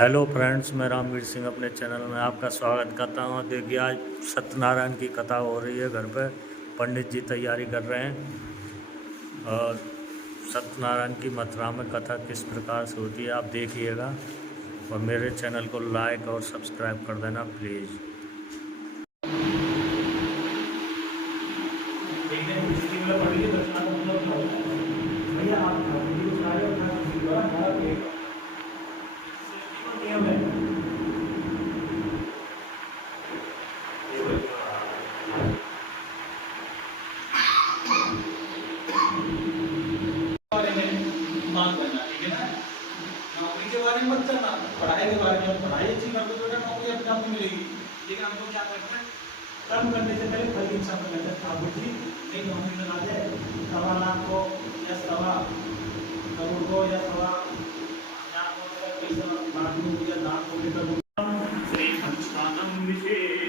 Hello friends, मैं रामवीर सिंह अपने channel में आपका स्वागत करता हूँ। देखिए, आज सत्यनारायण की कथा हो रही है। घर पे पंडित जी तैयारी कर रहे हैं और सत्यनारायण की मथुरा में कथा किस प्रकार से होती है आप देखिएगा और मेरे चैनल को लाइक और सब्सक्राइब कर देना प्लीज़। बात करना, ठीक है ना। नौकरी के बारे में मत करना, पढ़ाई के बारे में। पढ़ाई अच्छी कर दो तो बेटा नौकरी अपने आप मिलेगी। लेकिन हमको क्या करना है, कर्म करने से पहले फल की इच्छा करना है। ठाकुर जी एक नौकरी लगा दे, 1.25 लाख को या 1.25 करोड़ को या 1.25 लाख पैसा बांटू या दान को लेकर श्री अनुष्ठानम विशेष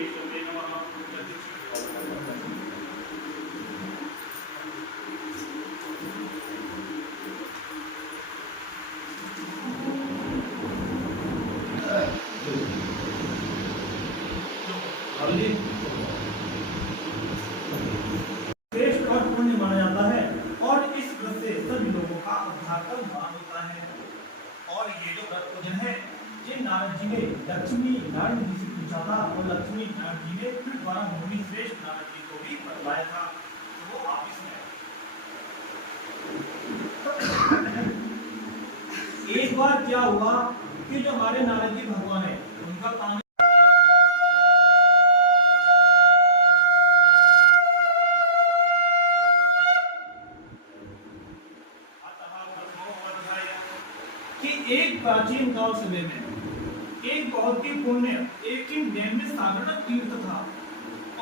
श्रेष्ठ और पुण्य माना जाता है और इस व्रत से सभी लोगों का उद्धार का मान होता है। और ये जो व्रत पूजन है, ये नारद जी ने लक्ष्मी नारायण जी से पूछा था और लक्ष्मी नारायण जी ने फिर द्वारा मुनि श्रेष्ठ नारद जी को भी बतलाया था। तो वो आप इसमें एक बार क्या हुआ कि जो हमारे नारद जी भगवान है उनका काम कि एक प्राचीन काल समय में एक बहुत ही पुण्य एक ही नैमिष साधना तीर्थ था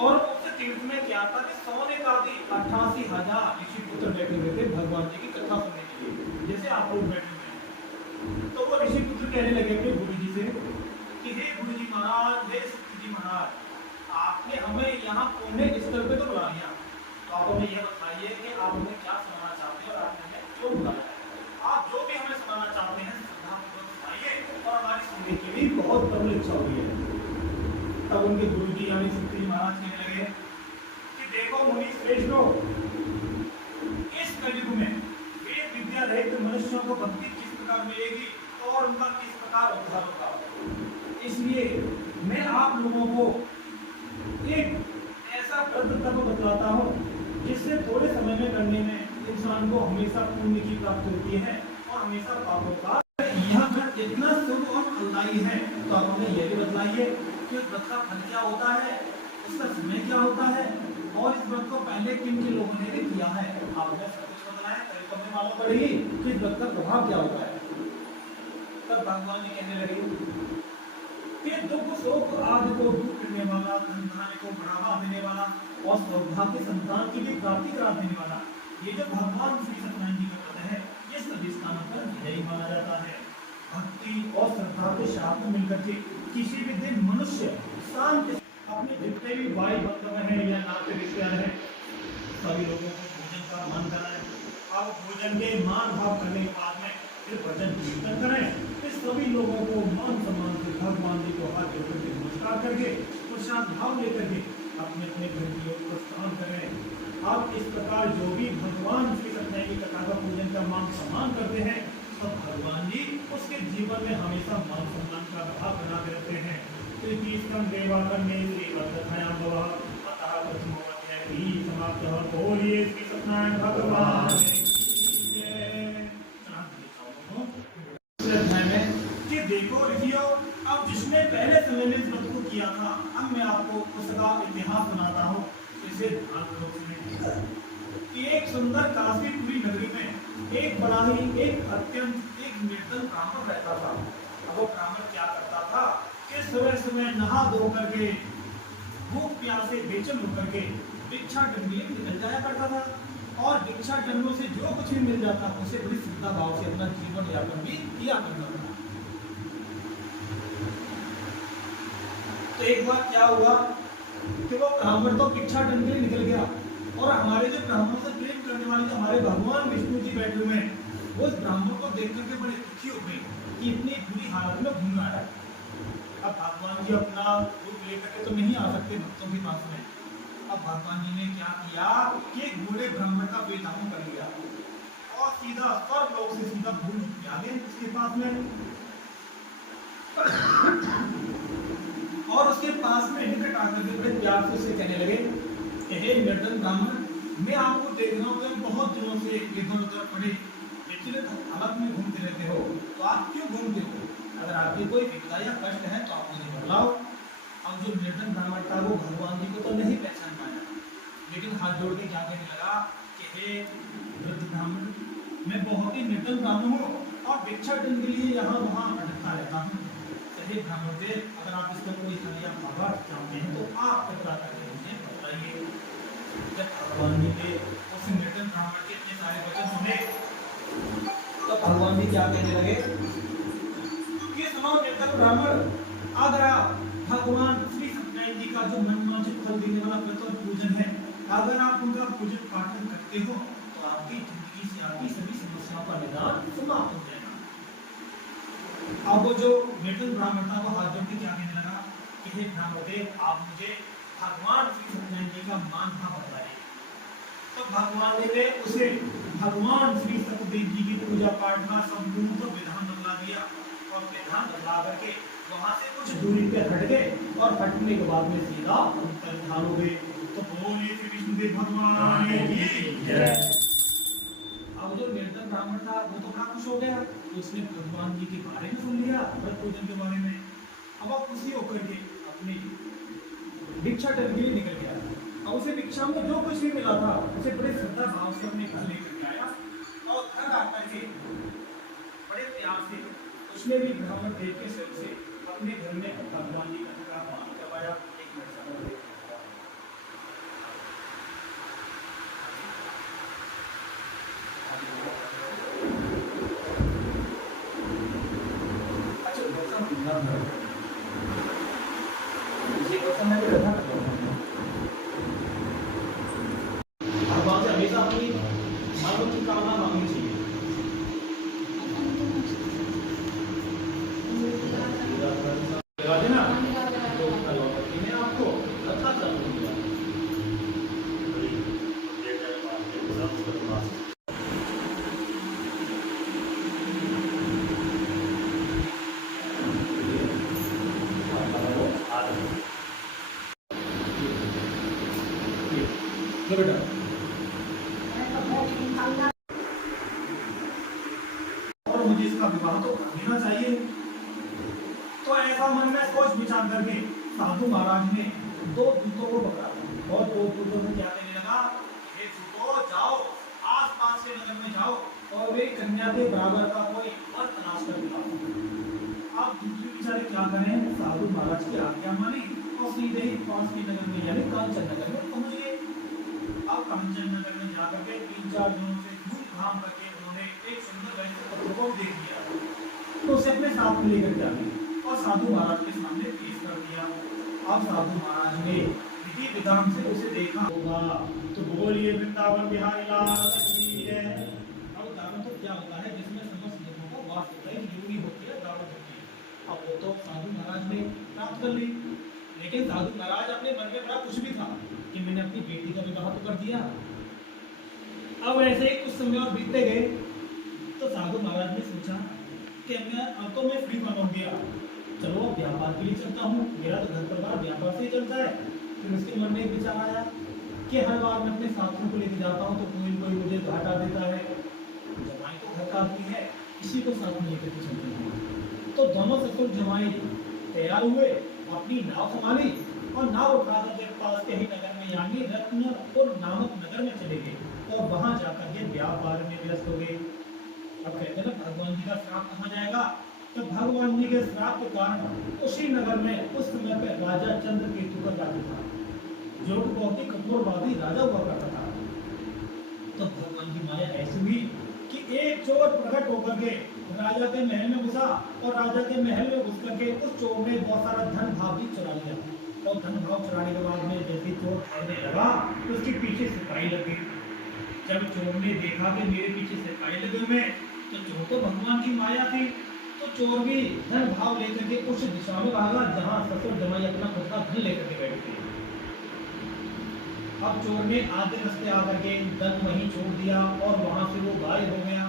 और उस तीर्थ में क्या था कि सोने का भी 88,000 ऋषि पुत्र बैठे हुए थे भगवान जी की कथा सुनने के लिए, जैसे आप लोग बैठे हुए हैं। तो वो ऋषि पुत्र कहने लगे थे गुरु जी से कि हे गुरु जी महाराज, हे शिव जी महाराज, आपने हमें यहाँ पुण्य स्थल पे तो बुला लिया, तो आप हमें यह बताइए कि आप हमें क्या सुनाना चाहते हैं और आपने हमें क्यों बुलाया। आप जो भी हमें सुनाना चाहते हैं श्रद्धापूर्वक सुनाइए और हमारी सुनने की भी बहुत प्रबल इच्छा हुई है। तब उनके गुरु जी यानी शिव जी महाराज कहने लगे कि देखो मुनि श्रेष्ठों, इस कलयुग में वेद विद्या रहित मनुष्यों को भक्ति किस प्रकार मिलेगी और उनका किस प्रकार उद्धार होगा। इसलिए मैं आप लोगों को एक ऐसा व्रत तब बतलाता हूँ जिससे थोड़े समय में करने में इंसान को हमेशा पुण्य की प्राप्ति होती है और हमेशा पापों का। यह व्रत इतना शुभ और फलदायी है, तो आप हमें यह भी बतलाइए कि उस व्रत का फल क्या होता है, उसका समय क्या होता है और इस व्रत को पहले किन किन लोगों ने भी किया है। आप हमें सब कुछ बताएं, तभी तो हमें मालूम पड़ेगी कि इस व्रत का प्रभाव क्या होता है। तब भगवान जी कहने लगे कि दुख शोक आदि को दूर करने वाला, धन धान्य को बढ़ावा देने वाला और सौभाग्य संतान की भी प्राप्ति करा देने वाला ये जो भगवान श्री सत्यनारायण जी का व्रत है, ये सभी स्थानों पर यही माना जाता है। भक्ति और श्रद्धा के साथ में मिलकर के किसी भी दिन मनुष्य शांति अपने जितने भी भाई बंधु हैं या नाते रिश्तेदार हैं सभी लोगों को भोजन का मान कराएं। अब भोजन के मान भाव करने के बाद में फिर भजन कीर्तन करें। फिर सभी लोगों को मान सम्मान से भगवान जी को हाथ जोड़ करके नमस्कार करके प्रसाद भाव लेकर के अपने अपने घर की ओर प्रस्थान करें। आप इस प्रकार जो भी भगवान श्री सत्यनारायण की कथा का पूजन का मान सम्मान करते हैं तो भगवान जी उसके जीवन में हमेशा मान सम्मान का भाव बनाते रहते हैं। बोलिए श्री सत्यनारायण भगवान कि देखो ऋषियों, अब जिसने पहले समय में इस व्रत को किया था, अब मैं आपको उसका इतिहास सुनाता हूँ। इसे ध्यानपूर्वक सुनिए। एक सुंदर काशीपुरी नगरी में एक बड़ा ही एक अत्यंत एक निर्धन ब्राह्मण रहता था। अब वो ब्राह्मण क्या करता था कि सुबह सुबह नहा धो करके भूख प्यासे बेचैन होकर के भिक्षा डंडी निकल जाया करता था और भिक्षा डंडों से जो कुछ भी मिल जाता उसे बड़ी श्रद्धा भाव से अपना जीवन यापन भी किया करता था। तो एक बार क्या हुआ कि वो ब्राह्मण तो भिक्षा डंडी के लिए निकल गया और हमारे जो ब्राह्मण से प्रेम करने वाले जो हमारे भगवान विष्णु जी बैठे हुए हैं, वो उस ब्राह्मण को देख करके बड़े दुखी हो गए कि इतनी बुरी हालत में घूम रहा है। अब भगवान जी अपना रूप लेकर के तो नहीं आ सकते भक्तों के पास में। अब भगवान जी ने क्या किया कि एक बूढ़े ब्राह्मण का बेधाम कर लिया और सीधा स्वर्ग लोक से सीधा भूल आ गए उसके पास में। और उसके पास में निकट आकर के बड़े प्यार से उसे कहने लगे कि हे निर्धन ब्राह्मण, मैं आपको देख रहा हूँ कि बहुत दिनों से इधर उधर पड़े विचलित हालत में घूमते रहते हो, तो आप क्यों घूमते हो? अगर आपकी कोई विपदा या कष्ट है तो आप मुझे बताओ। अब जो निर्धन ब्राह्मण था वो भगवान जी को तो नहीं पहचान पाया, लेकिन हाथ जोड़ के क्या कहने लगा कि हे वृद्ध ब्राह्मण, मैं बहुत ही निर्धन ब्राह्मण हूँ और भिक्षाटन के लिए यहाँ वहाँ भटकता रहता हूँ। हे ब्राह्मण देव, अगर आप इसका कोई हल या खबर चाहते हैं तो आप कृपया करके मुझे बताइए। जब भगवान जी के उस निर्धन ब्राह्मण के इतने सारे वचन सुने तो भगवान जी क्या कहने लगे कि सुनो निर्धन ब्राह्मण, अगर आप भगवान श्री सत्यनारायण जी का जो मनवांछित फल देने वाला व्रत और पूजन है, अगर आप उनका पूजन पाठन करते हो तो आपकी जिंदगी से आपकी सभी समस्याओं का निदान समाप्त हो जाएगा। अब वो जो निर्धन ब्राह्मण था वो हाथ जोड़ के क्या कहने लगा कि हे ब्राह्मण देव, आप मुझे भगवान श्री सत्यनारायण जी का मान भाव बताइए। तो भगवान जी ने उसे भगवान श्री सत्यदेव जी की पूजा पाठ का संपूर्ण विधान बतला दिया और विधान बतला करके वहां से कुछ दूरी पे हट गए और हटने के बाद में सीधा अंतर्धान हो गए। तो बोलिए श्री विष्णुदेव भगवान की जय। अब जो निर्धन ब्राह्मण था वो तो बड़ा खुश हो गया, तो उसने भगवान जी के बारे में सुन लिया, व्रत पूजन के बारे में। अब आप खुशी होकर के अपनी भिक्षाटन के लिए निकल गया। अब उसे भिक्षा में जो कुछ भी मिला था उसे बड़े श्रद्धा भाव से अपने घर लेकर के आया और घर आकर के बड़े प्यार से उसने भी ब्राह्मण देव के सिर से अपने घर में भगवान जी का पालन करवाया। एक मिनट समय भगवान से हमेशा अपनी मनों की कामना मांगनी चाहिए। लगा देना तो मैं आपको अच्छा सा दूंगा। बेटा और मुझे इसका विवाह तो देना चाहिए। तो ऐसा मन में सोच विचार करके साधु महाराज ने दो दूतों को पकड़ा और दो दूतों को क्या कहने लगा, हे दूतों जाओ आसपास के नगर में जाओ और वे कन्या के बराबर का कोई वर तलाश कर लाओ। अब दूसरे बेचारे क्या करें, साधु महाराज की आज्ञा मानी और सीधे ही पास के नगर में यानी कांचन नगर में पहुंच गए। अब कांचन नगर में जाकर के 3-4 दिनों से घूम घाम करके उन्होंने एक सुंदर वैसे पत्र को देख लिया, तो उसे अपने साथ में लेकर के आ गए और साधु महाराज के सामने पेश कर दिया। अब साधु महाराज ने विधि विधान से उसे देखा होगा, तो बोलिए वृंदावन बिहारी लाल की जय। अब दावन तो क्या होता है, जिसमें समस्त लोगों का वास होता है, योगी होती है, दावन होती है। अब वो तो साधु महाराज ने प्राप्त कर ली, लेकिन साधु महाराज अपने मन में बड़ा कुछ भी था कि मैंने अपनी बेटी का विवाह तो कर दिया। अब ऐसे ही कुछ समय और बीतते गए तो साधु महाराज ने सोचा कि अब तो मैं फ्री मन हो गया, चलो अब व्यापार के लिए चलता हूँ, मेरा तो घर परिवार व्यापार से ही चलता है। फिर उसके मन में एक विचार आया कि हर बार मैं अपने साथियों को लेकर जाता हूँ तो कोई कोई मुझे घाटा देता है, जमाई तो घर का आदमी है, इसी को साथ में लेकर के चलते हैं। तो दोनों ससुर जमाई तैयार हुए, अपनी नाव संभाली और नाव उठाकर के पास के ही नगर में यानी रत्नपुर नामक नगर में चले गए और वहां जाकर के व्यापार में व्यस्त हो गए। अब कहते हैं ना भगवान जी का श्राप कहाँ जाएगा, तो भगवान जी के श्राप के कारण उसी नगर में उस समय पे राजा चंद्रकेतु का राज्य था, जो बहुत ही कठोरवादी राजा हुआ करता था। तो भगवान की माया ऐसी हुई कि एक चोर प्रकट होकर के राजा के महल में घुसा और राजा के महल में घुस करके उस चोर ने बहुत सारा धन भाव भी चुरा लिया। और धन भाव चुराने के बाद में जैसे चोर भागने लगा तो उसके पीछे सिपाही लगे। जब चोर ने देखा कि मेरे पीछे सिपाही लगे हुए, तो चोर तो भगवान की माया थी, तो चोर भी धन भाव लेकर के उस दिशा में भागा जहां ससुर जमाई अपना खुद का धन लेकर के बैठे थे। अब चोर ने आधे रास्ते आकर के धन वहीं छोड़ दिया और वहां से वो गायब हो गया।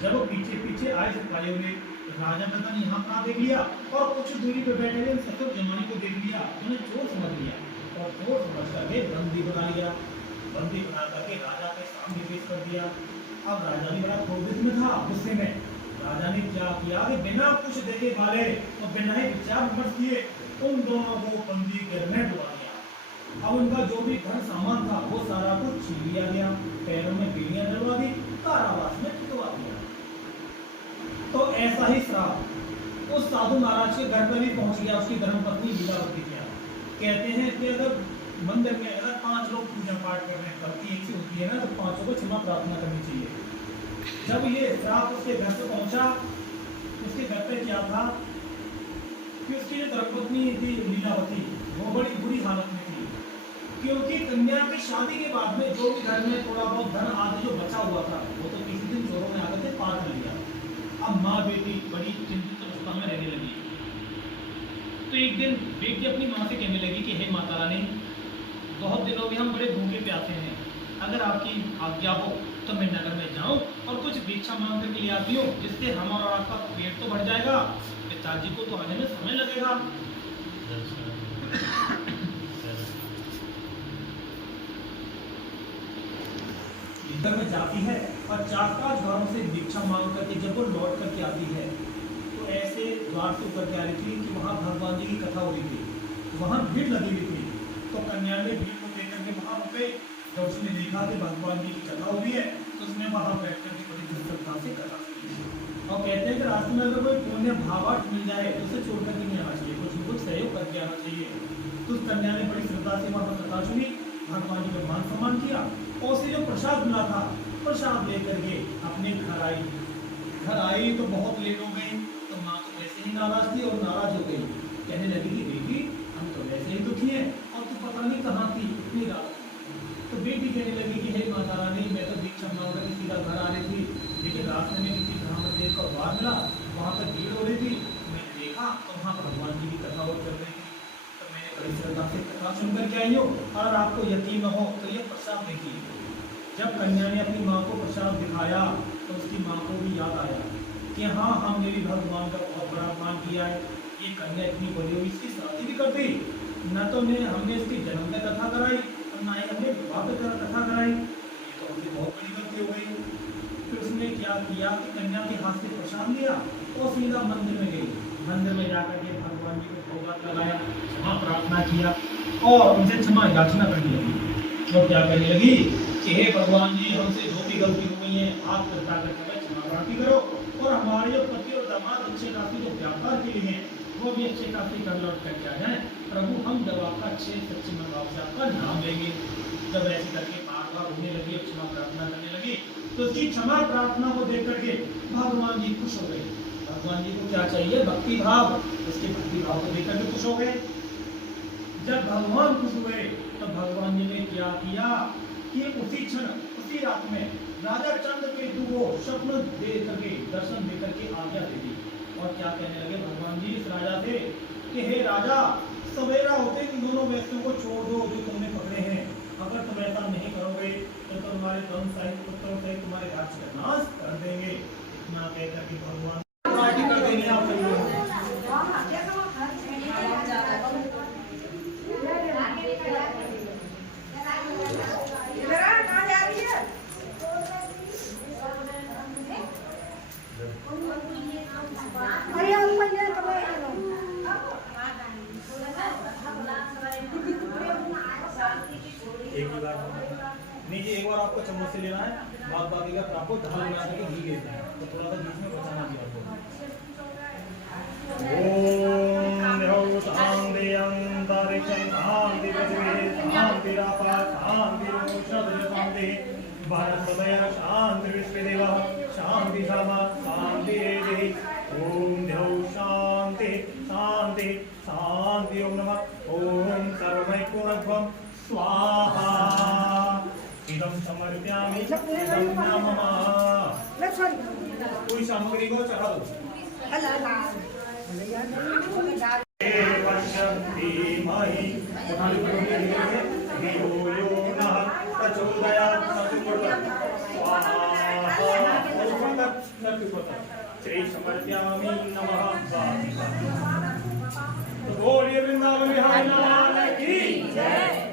जब वो पीछे पीछे आए सिपाहियों ने राजा का धन यहाँ पर देख लिया और कुछ दूरी पे बैठे हुए ससुर जमाई को देख लिया, उन्हें चोर समझ लिया और चोर समझ करके बंदी बना लिया। बंदी बना करके राजा के सामने पेश कर दिया। अब राजा भी बड़ा क्रोधित में था, गुस्से में। राजा ने क्या किया कि बिना कुछ देखे वाले और बिना ही विचार विमर्श किए उन दोनों को बंदी घर में डुबा दिया। अब उनका जो भी धन सामान था वो सारा कुछ छीन लिया गया, पैरों में बेड़ियां डलवा दी, कारावास में टिकवा दिया। तो ऐसा ही श्राप उस साधु महाराज के घर पर भी पहुंच गया, उसकी धर्मपत्नी लीलावती के यहाँ। कहते हैं कि अगर मंदिर में अगर 5 लोग पूजा पाठ कर रहे हैं, भक्ति एक सी होती है ना, तो 5 को क्षमा प्रार्थना करनी चाहिए। जब ये श्राप उसके घर पे पहुंचा, उसके घर पे क्या था कि उसकी जो धर्मपत्नी थी लीलावती, वो बड़ी बुरी हालत में थी, क्योंकि कन्या की शादी के बाद में जो भी घर में थोड़ा बहुत धन आदि जो बचा हुआ था वो तो किसी दिन चोरों ने आकर के पार कर लिया। अब माँ बेटी बड़ी चिंतित अवस्था में रहने लगी। तो एक दिन बेटी अपनी माँ से कहने लगी कि हे माता रानी, बहुत दिनों में हम बड़े भूखे प्यासे हैं, अगर आपकी आज्ञा हो तो मैं नगर में जाऊं और कुछ भिक्षा मांग करके ले आती हूँ, जिससे हमारा और आपका पेट तो भर जाएगा, पिताजी को तो आने में समय लगेगा। नगर में जाती है और 4-5 घरों से भिक्षा मांग करके जब वो लौट करके आती है तो ऐसे द्वार से ऊपर क्या रही थी कि वहाँ भगवान जी की कथा हो रही थी, वहाँ भीड़ लगी हुई थी। तो कन्या ने भीड़ को देख करके वहाँ रुके। जब उसने देखा कि भगवान जी की कथा हो रही है तो उसने वहाँ बैठ करके बड़ी श्रद्धा से कथा सुनी। और कहते हैं कि रास्ते में अगर कोई पुण्य भावार्थ मिल जाए तो उसे छोड़ करके नहीं आना चाहिए, कुछ न कुछ सहयोग करके आना चाहिए। तो उस कन्या ने बड़ी श्रद्धा से वहाँ कथा सुनी, भगवान जी का मान सम्मान किया और उसे जो प्रसाद मिला था प्रसाद लेकर के अपने घर आई तो बहुत लेट हो गई। तो माँ तो वैसे ही नाराज थी और नाराज हो गई, कहने लगी कि बेटी हम तो वैसे ही दुखी हैं और तू पता नहीं कहाँ थी इतनी रात। तो बेटी कहने लगी कि हे माता रानी, मैं तो दीक्षा मांग करके सीधा घर आ रही थी, लेकिन रास्ते में किसी ब्राह्मण देव का द्वार मिला, वहाँ पर भीड़ हो रही थी, मैंने देखा तो वहाँ भगवान जी की कथा और चल रही थी। तो मैंने बड़ी श्रद्धा से कथा सुन करके आई हूँ। और आपको यकीन न हो तो ये प्रसाद देखिए। जब कन्या ने अपनी माँ को प्रसाद दिखाया तो उसकी माँ को भी याद आया कि हाँ हमने भी भगवान का बहुत बड़ा अपमान किया है, ये कन्या इतनी बड़ी हुई, इसकी शादी भी कर दी, न तो हमने इसकी जन्म में कथा कराई और ना ही हमने विवाह पे कथा कराई, ये तो हमसे बहुत बड़ी गलती हो गई। फिर उसने क्या किया कि कन्या के हाथ से प्रसाद लिया और सीधा मंदिर में गई। मंदिर में जाकर के भगवान जी को भोग लगाया, क्षमा प्रार्थना किया और उनसे क्षमा याचना करने लगी। वो क्या करने लगी कि हे भगवान जी, हमसे जो भी गलती हुई है आप कृपा करके क्षमा प्रार्थी करो और हमारे जो पति और दामाद अच्छे काफी जो व्यापार के लिए वो भी अच्छे काफी कर लौट करके आ जाए। प्रभु हम जब आपका अच्छे सच्चे मन भाव से आपका नाम लेंगे। जब ऐसे करके बार बार होने लगी, क्षमा प्रार्थना करने लगी, तो उसकी क्षमा प्रार्थना को देख करके भगवान जी खुश हो गए। भगवान जी को क्या चाहिए? भक्ति भाव। उसके भक्ति भाव को देख करके खुश हो गए। जब भगवान खुश हुए तो भगवान जी ने क्या किया कि उसी क्षण उसी रात में राजा चंद्रकेतु को स्वप्न दे करके दर्शन दे करके आज्ञा दे दी। और क्या कहने लगे भगवान जी इस राजा से कि हे राजा, सवेरा होते इन दोनों व्यक्तियों को छोड़ दो जो तुमने पकड़े हैं। अगर तुम ऐसा नहीं करोगे तो तुम्हारे धन सहित पुत्रों से तुम्हारे राज्य का नाश कर देंगे। इतना कह करके भगवान पार्टी कर देंगे आप लोग। एक ही बार नीचे एक बार आपको चम्मच से लेना है, बाद बाकी का आपको ढाल बना करके घी लेना है, तो थोड़ा सा बीच में बचाना भी आपको। ओम देव शांति अंतरिक्षं शांति पृथ्वी शांति रापा शांति रोषध शांति भारत समय शांति विश्वदेव शांति सामा शांति देहि। ओम देव शांति शांति शांति। ओम नमः ओम सर्वमय पूर्णत्वं स्वाहा। इदं समर्पयामि इदं मम। कोई सामग्री को चढ़ा दो। श्री समर्पयामि नमः। बोलिए वृंदावन विहारी लाल की जय।